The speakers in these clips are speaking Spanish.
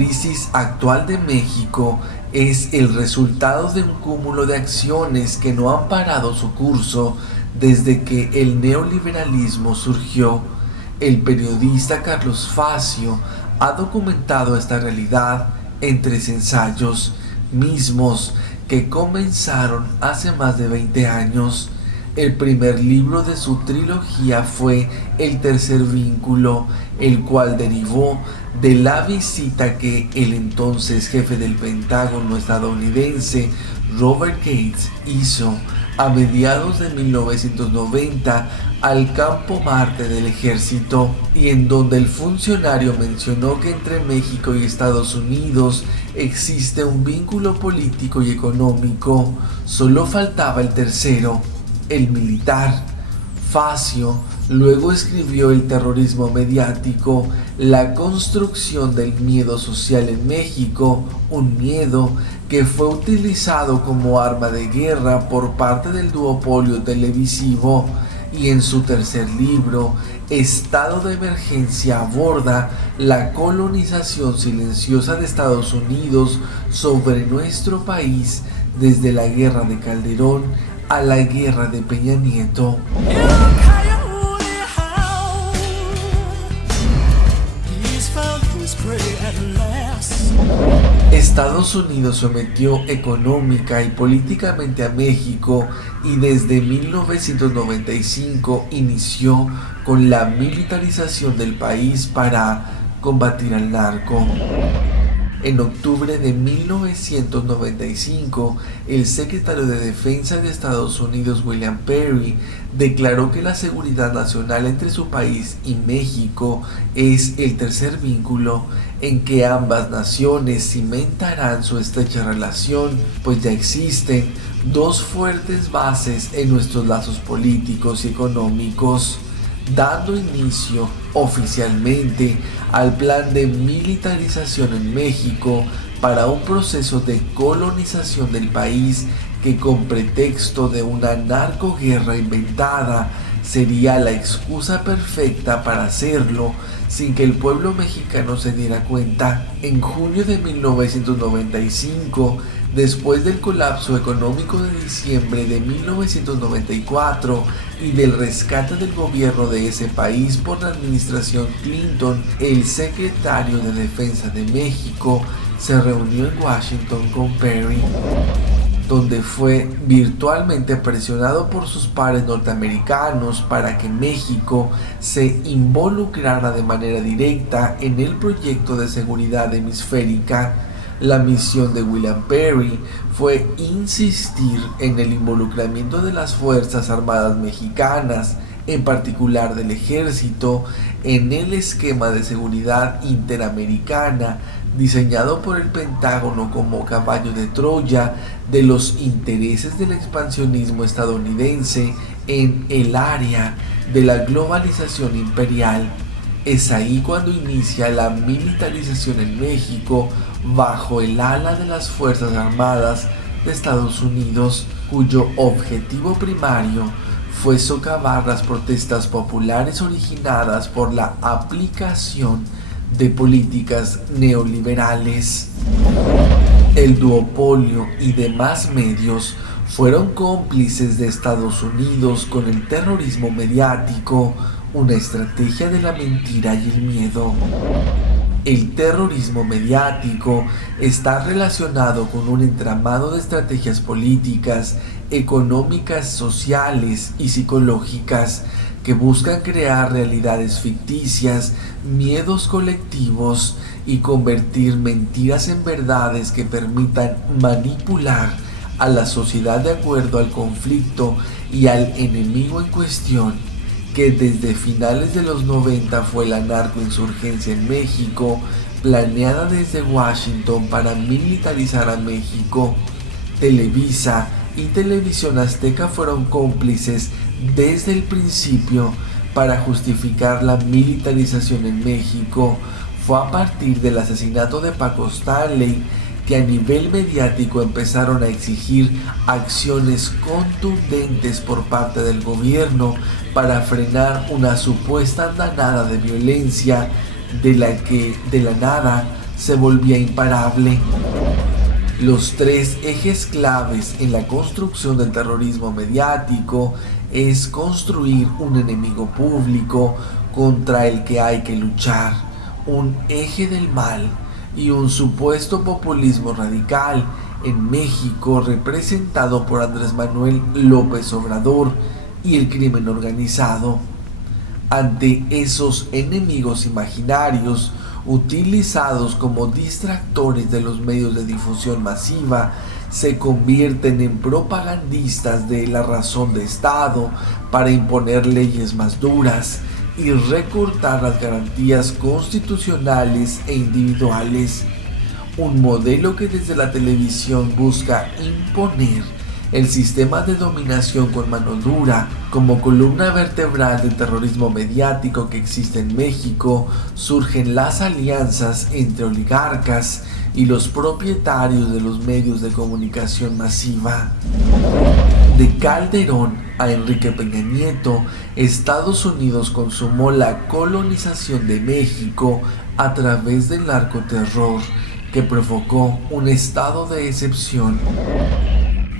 crisis actual de México es el resultado de un cúmulo de acciones que no han parado su curso desde que el neoliberalismo surgió. El periodista Carlos Facio ha documentado esta realidad en 3 ensayos, mismos que comenzaron hace más de 20 años. El primer libro de su trilogía fue El tercer vínculo, el cual derivó de la visita que el entonces jefe del Pentágono estadounidense, Robert Gates, hizo a mediados de 1990 al Campo Marte del Ejército, y en donde el funcionario mencionó que entre México y Estados Unidos existe un vínculo político y económico. Solo faltaba el tercero, el militar. Facio luego escribió El terrorismo mediático, la construcción del miedo social en México, un miedo que fue utilizado como arma de guerra por parte del duopolio televisivo. Y en su tercer libro, Estado de Emergencia, aborda la colonización silenciosa de Estados Unidos sobre nuestro país desde la guerra de Calderón a la guerra de Peña Nieto. Estados Unidos sometió económica y políticamente a México y desde 1995 inició con la militarización del país para combatir al narco. En octubre de 1995, el secretario de Defensa de Estados Unidos, William Perry, declaró que la seguridad nacional entre su país y México es el tercer vínculo en que ambas naciones cimentarán su estrecha relación, pues ya existen 2 fuertes bases en nuestros lazos políticos y económicos, dando inicio oficialmente al plan de militarización en México para un proceso de colonización del país que, con pretexto de una narcoguerra inventada, sería la excusa perfecta para hacerlo sin que el pueblo mexicano se diera cuenta. En junio de 1995, después del colapso económico de diciembre de 1994 y del rescate del gobierno de ese país por la administración Clinton, el secretario de Defensa de México se reunió en Washington con Perry, donde fue virtualmente presionado por sus pares norteamericanos para que México se involucrara de manera directa en el proyecto de seguridad hemisférica. La misión de William Perry fue insistir en el involucramiento de las Fuerzas Armadas mexicanas, en particular del Ejército, en el esquema de seguridad interamericana diseñado por el Pentágono como caballo de Troya de los intereses del expansionismo estadounidense en el área de la globalización imperial. Es ahí cuando inicia la militarización en México bajo el ala de las Fuerzas Armadas de Estados Unidos, cuyo objetivo primario fue socavar las protestas populares originadas por la aplicación de políticas neoliberales. El duopolio y demás medios fueron cómplices de Estados Unidos con el terrorismo mediático, una estrategia de la mentira y el miedo. El terrorismo mediático está relacionado con un entramado de estrategias políticas, económicas, sociales y psicológicas que buscan crear realidades ficticias, miedos colectivos y convertir mentiras en verdades que permitan manipular a la sociedad de acuerdo al conflicto y al enemigo en cuestión, que desde finales de los 90 fue la narcoinsurgencia en México, planeada desde Washington para militarizar a México. Televisa y Televisión Azteca fueron cómplices desde el principio para justificar la militarización en México. Fue a partir del asesinato de Paco Stanley que a nivel mediático empezaron a exigir acciones contundentes por parte del gobierno para frenar una supuesta andanada de violencia de la que de la nada se volvía imparable. Los tres ejes claves en la construcción del terrorismo mediático es construir un enemigo público contra el que hay que luchar, un eje del mal y un supuesto populismo radical en México representado por Andrés Manuel López Obrador y el crimen organizado. Ante esos enemigos imaginarios, utilizados como distractores de los medios de difusión masiva, se convierten en propagandistas de la razón de Estado para imponer leyes más duras y recortar las garantías constitucionales e individuales. Un modelo que desde la televisión busca imponer el sistema de dominación con mano dura. Como columna vertebral del terrorismo mediático que existe en México, surgen las alianzas entre oligarcas y los propietarios de los medios de comunicación masiva. De Calderón a Enrique Peña Nieto, Estados Unidos consumó la colonización de México a través del narcoterror, que provocó un estado de excepción.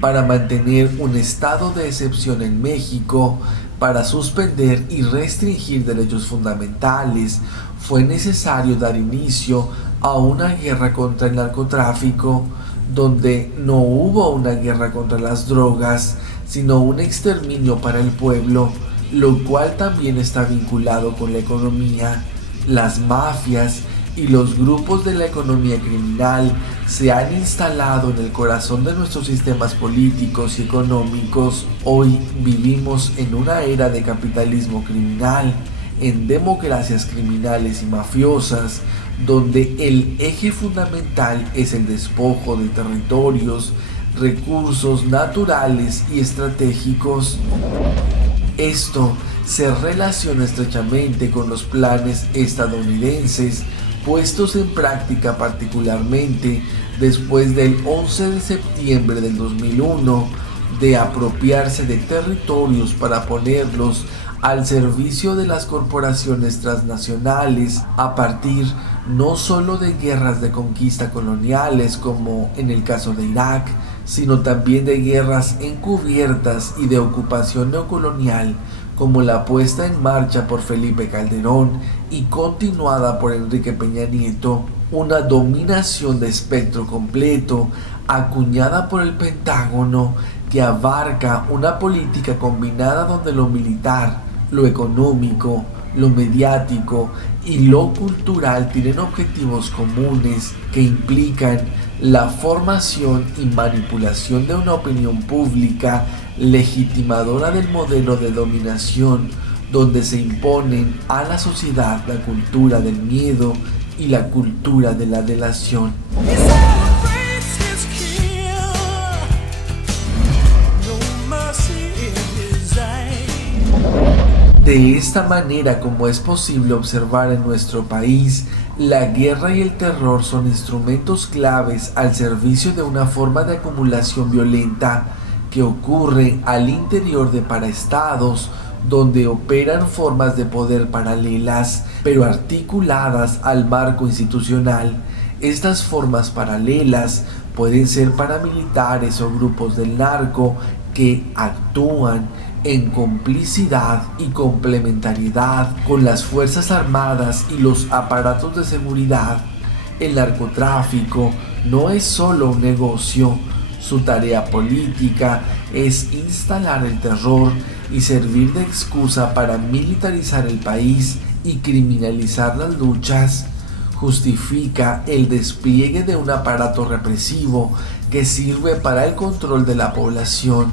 Para mantener un estado de excepción en México, para suspender y restringir derechos fundamentales, fue necesario dar inicio a una guerra contra el narcotráfico, donde no hubo una guerra contra las drogas, sino un exterminio para el pueblo, lo cual también está vinculado con la economía. Las mafias y los grupos de la economía criminal se han instalado en el corazón de nuestros sistemas políticos y económicos. Hoy vivimos en una era de capitalismo criminal, en democracias criminales y mafiosas, donde el eje fundamental es el despojo de territorios, recursos naturales y estratégicos. Esto se relaciona estrechamente con los planes estadounidenses puestos en práctica particularmente después del 11 de septiembre del 2001, de apropiarse de territorios para ponerlos al servicio de las corporaciones transnacionales a partir no solo de guerras de conquista coloniales como en el caso de Irak, sino también de guerras encubiertas y de ocupación neocolonial como la puesta en marcha por Felipe Calderón y continuada por Enrique Peña Nieto, una dominación de espectro completo acuñada por el Pentágono que abarca una política combinada donde lo militar, lo económico, lo mediático y lo cultural tienen objetivos comunes que implican la formación y manipulación de una opinión pública legitimadora del modelo de dominación, donde se imponen a la sociedad la cultura del miedo y la cultura de la delación. De esta manera, como es posible observar en nuestro país, la guerra y el terror son instrumentos claves al servicio de una forma de acumulación violenta que ocurre al interior de paraestados, donde operan formas de poder paralelas, pero articuladas al marco institucional. Estas formas paralelas pueden ser paramilitares o grupos del narco que actúan en complicidad y complementariedad con las Fuerzas Armadas y los aparatos de seguridad. El narcotráfico no es solo un negocio, su tarea política es instalar el terror y servir de excusa para militarizar el país y criminalizar las luchas. Justifica el despliegue de un aparato represivo que sirve para el control de la población,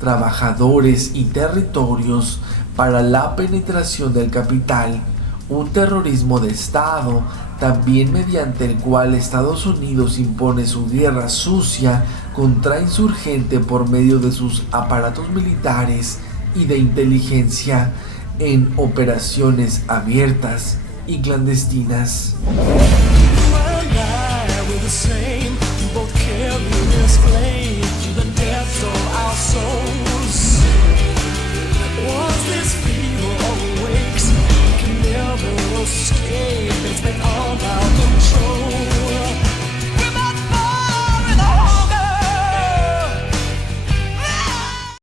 trabajadores y territorios, para la penetración del capital, un terrorismo de Estado también mediante el cual Estados Unidos impone su guerra sucia contra insurgente por medio de sus aparatos militares y de inteligencia en operaciones abiertas y clandestinas. Soul.